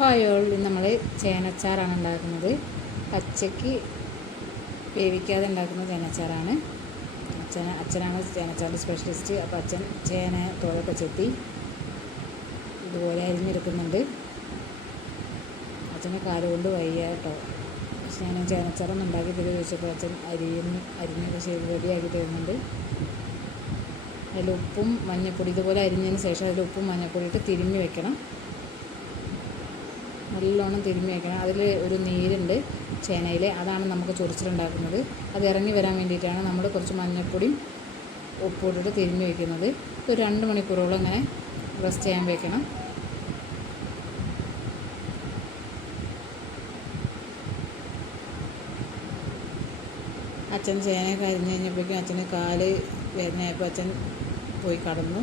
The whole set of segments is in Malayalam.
ഹായ് ഓൾ നമ്മൾ ചേനച്ചാറാണ് ഉണ്ടാക്കുന്നത്. പച്ചയ്ക്ക് വേവിക്കാതെ ഉണ്ടാക്കുന്ന ചേനച്ചാറാണ്. അച്ഛൻ അച്ഛനാണ് ചേനച്ചാറിന്റെ സ്പെഷ്യലിസ്റ്റ്. അപ്പോൾ അച്ഛൻ ചേന തോളൊക്കെ ചെത്തി ഇതുപോലെ അരിഞ്ഞെടുക്കുന്നുണ്ട്. അച്ഛന് കാലുകൊണ്ട് വയ്യ കേട്ടോ. പക്ഷെ ഞാൻ ചേനച്ചാറൊന്നും ഉണ്ടാക്കി തരുമോ ചോദിച്ചപ്പോൾ അച്ഛൻ അരിയും അരിഞ്ഞൊക്കെ ചെയ്ത് റെഡിയാക്കി തരുന്നുണ്ട്. അതിൽ ഉപ്പും മഞ്ഞൾപ്പൊടി ഇതുപോലെ അരിഞ്ഞതിന് ശേഷം അതിൽ ഉപ്പും മഞ്ഞൾപ്പൊടി ഇട്ട് തിരുമ്മി വെക്കണം. നല്ലോണം തിരുമ്മി വെക്കണം. അതിൽ ഒരു നീരുണ്ട് ചേനയിൽ അതാണ് നമുക്ക് ചൊറിച്ചിലുണ്ടാക്കുന്നത്. അത് ഇറങ്ങി വരാൻ വേണ്ടിയിട്ടാണ് നമ്മൾ കുറച്ച് മഞ്ഞൾപ്പൊടിയും ഉപ്പും ഇട്ടിട്ട് തിരുമ്മി വെക്കുന്നത്. ഒരു രണ്ട് മണിക്കൂറോളം ഇങ്ങനെ റെസ്റ്റ് ചെയ്യാൻ വെക്കണം. അച്ഛൻ ചേനയൊക്കെ അരിഞ്ഞ് കഴിഞ്ഞപ്പോഴേക്കും അച്ഛന് കാൽ വേദനയായപ്പോൾ അച്ഛൻ പോയി കടന്നു.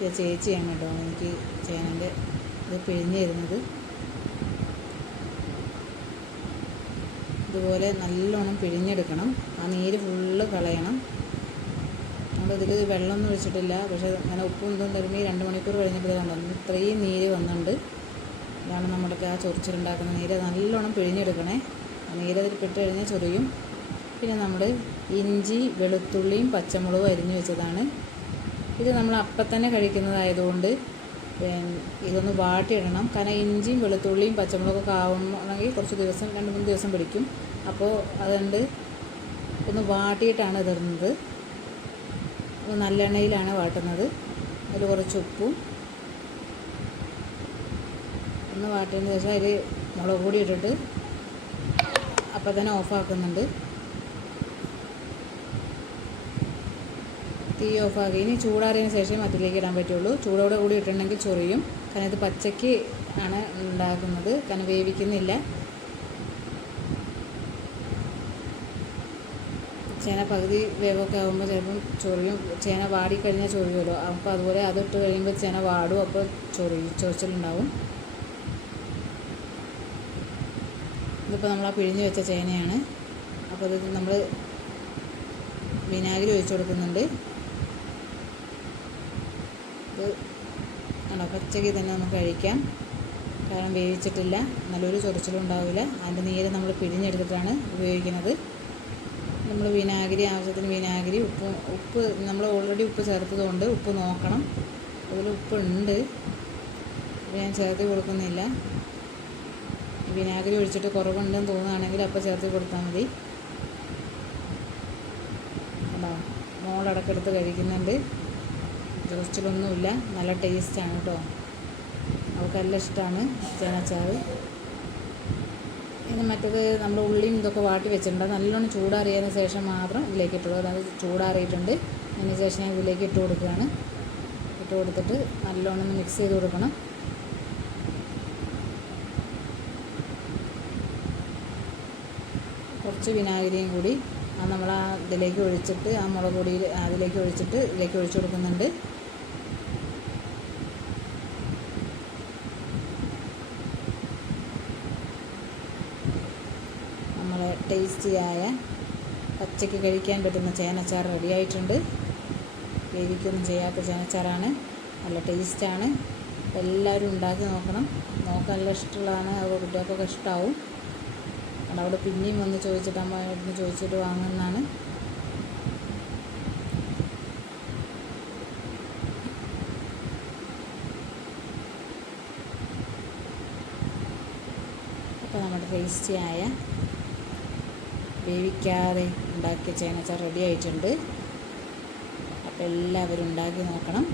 ചേച്ചി ചെയ്യാൻ കേട്ടോ എനിക്ക് ചേനന്റെ ഇത് പിഴിഞ്ഞ് ഇതുപോലെ നല്ലോണം പിഴിഞ്ഞെടുക്കണം. ആ നീര് ഫുള്ള് കളയണം. നമ്മളിതിൽ വെള്ളമൊന്നും ഒഴിച്ചിട്ടില്ല. പക്ഷേ അങ്ങനെ ഉപ്പും ഇതും തരുമ്പോൾ രണ്ട് മണിക്കൂർ കഴിഞ്ഞപ്പോൾ കണ്ടു ഇത്രയും നീര് വന്നുണ്ട് ഇതാണ് നമ്മുടെ ആ ചൊറിച്ചിലുണ്ടാക്കുന്ന നീര്. നല്ലോണം പിഴിഞ്ഞെടുക്കണേ. ആ നീര് അതിൽ പെട്ട് കഴിഞ്ഞാൽ ചൊറിയും. പിന്നെ നമ്മൾ ഇഞ്ചി വെളുത്തുള്ളിയും പച്ചമുളകും അരിഞ്ഞു വെച്ചതാണ്. ഇത് നമ്മൾ അപ്പം തന്നെ കഴിക്കുന്നതായതുകൊണ്ട് ഇതൊന്ന് വാട്ടിയിടണം. കാരണം ഇഞ്ചിയും വെളുത്തുള്ളിയും പച്ചമുളകൊക്കെ ആവണമെങ്കിൽ കുറച്ച് ദിവസം രണ്ട് മൂന്ന് ദിവസം പിടിക്കും. അപ്പോൾ അതുകൊണ്ട് ഒന്ന് വാട്ടിയിട്ടാണ് ഇടുന്നത് നല്ലെണ്ണയിലാണ് വാട്ടുന്നത്. അതിൽ കുറച്ച് ഉപ്പും. ഒന്ന് വാട്ടിയതിന് ശേഷം അതിൽ മുളക് പൊടി ഇട്ടിട്ട് അപ്പം തന്നെ ഓഫാക്കുന്നുണ്ട്. തീ ഓഫാക്കി. ഇനി ചൂടാറിയതിന് ശേഷം അതിലേക്ക് ഇടാൻ പറ്റുള്ളൂ. ചൂടോടെ കൂടി ഇട്ടിട്ടുണ്ടെങ്കിൽ ചൊറിയും. കാരണം ഇത് പച്ചയ്ക്ക് ആണ് ഉണ്ടാക്കുന്നത്. കാരണം വേവിക്കുന്നില്ല. ചേന പകുതി വേവൊക്കെ ആകുമ്പോൾ ചിലപ്പം ചൊറിയും. ചേന വാടിക്കഴിഞ്ഞാൽ ചൊറിയുമല്ലോ. അപ്പോൾ അതുപോലെ അതിട്ട് കഴിയുമ്പോൾ ചേന വാടും. അപ്പോൾ ചൊറി ചൊറിച്ചിലുണ്ടാവും. ഇതിപ്പോൾ നമ്മൾ ആ പിഴിഞ്ഞ് വെച്ച ചേനയാണ്. അപ്പോൾ അത് നമ്മൾ വിനാഗിരി ഒഴിച്ചു കൊടുക്കുന്നുണ്ട്. ഇത് ആണോ പച്ചക്ക് തന്നെ നമുക്ക് കഴിക്കാം. കാരണം വേവിച്ചിട്ടില്ല. നല്ലൊരു ചൊറിച്ചിലും ഉണ്ടാവില്ല. അതിന്റെ നീര് നമ്മൾ പിഴിഞ്ഞെടുത്തിട്ടാണ് ഉപയോഗിക്കുന്നത്. നമ്മൾ വിനാഗിരി ആവശ്യത്തിന് വിനാഗിരി ഉപ്പ് ഉപ്പ് നമ്മൾ ഓൾറെഡി ഉപ്പ് ചേർത്തതുകൊണ്ട് ഉപ്പ് നോക്കണം. അതിൽ ഉപ്പുണ്ട്. ഞാൻ ചേർത്ത് കൊടുക്കുന്നില്ല. വിനാഗിരി ഒഴിച്ചിട്ട് കുറവുണ്ടെന്ന് തോന്നുകയാണെങ്കിൽ അപ്പോൾ ചേർത്ത് കൊടുത്താൽ മതി. മോളടക്കെടുത്ത് കഴിക്കുന്നുണ്ട്. റോസ്റ്റിലൊന്നുമില്ല നല്ല ടേസ്റ്റാണ് കേട്ടോ അവൾക്കെല്ലാം ഇഷ്ടമാണ് ചേനച്ചാറ് ഇനി മറ്റത് നമ്മൾ ഉള്ളിയും ഇതൊക്കെ വാട്ടി വെച്ചിട്ടുണ്ട്. നല്ലോണം ചൂടാറിയതിന് ശേഷം മാത്രം ഇതിലേക്ക് ഇട്ടുള്ളൂ അത് ചൂടാറിയിട്ടുണ്ട്. അതിന് ശേഷം ഞാൻ ഇതിലേക്ക് ഇട്ട് കൊടുക്കുകയാണ്. ഇട്ട് കൊടുത്തിട്ട് നല്ലോണം മിക്സ് ചെയ്ത് കൊടുക്കണം. കുറച്ച് വിനാഗിരിയും കൂടി. നമ്മൾ ആ ഇതിലേക്ക് ഒഴിച്ചിട്ട് ആ മുളക് പൊടിയിൽ അതിലേക്ക് ഒഴിച്ചിട്ട് ഇതിലേക്ക് ഒഴിച്ചു കൊടുക്കുന്നുണ്ട്. നമ്മളെ ടേസ്റ്റിയായ പച്ചയ്ക്ക് കഴിക്കാൻ പറ്റുന്ന ചേനച്ചാർ റെഡി ആയിട്ടുണ്ട്. വേവിക്കൊന്നും ചെയ്യാത്ത ചേനച്ചാറാണ്. നല്ല ടേസ്റ്റാണ് എല്ലാവരും ഉണ്ടാക്കി നോക്കണം. നോക്കാൻ നല്ല ഇഷ്ടമുള്ളതാണ്. അത് കുട്ടികൾക്കൊക്കെ ഇഷ്ടമാവും കാരണം അവിടെ പിന്നെയും വന്ന് ചോദിച്ചിട്ട് അമ്മ ചോദിച്ചിട്ട് വാങ്ങുന്നതാണ്. അപ്പോൾ നമ്മുടെ ടേസ്റ്റിയായ വേവിക്കാതെ ഉണ്ടാക്കിയ ചേനച്ചാർ റെഡി ആയിട്ടുണ്ട്. അപ്പോൾ എല്ലാവരും ഉണ്ടാക്കി നോക്കണം.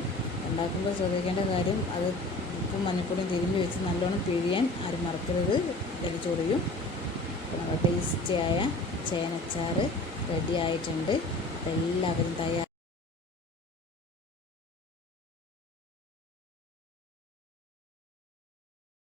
ഉണ്ടാക്കുമ്പോൾ ശ്രദ്ധിക്കേണ്ട കാര്യം അത് ഉപ്പും മഞ്ഞപ്പൊടിയും തിരുമ്പി വെച്ച് നല്ലോണം പിഴിയാൻ ആരും മറക്കരുത്. നമ്മുടെ ടേസ്റ്റിയായ ചേനച്ചാറ് റെഡി ആയിട്ടുണ്ട്. എല്ലാവരും തയ്യാർ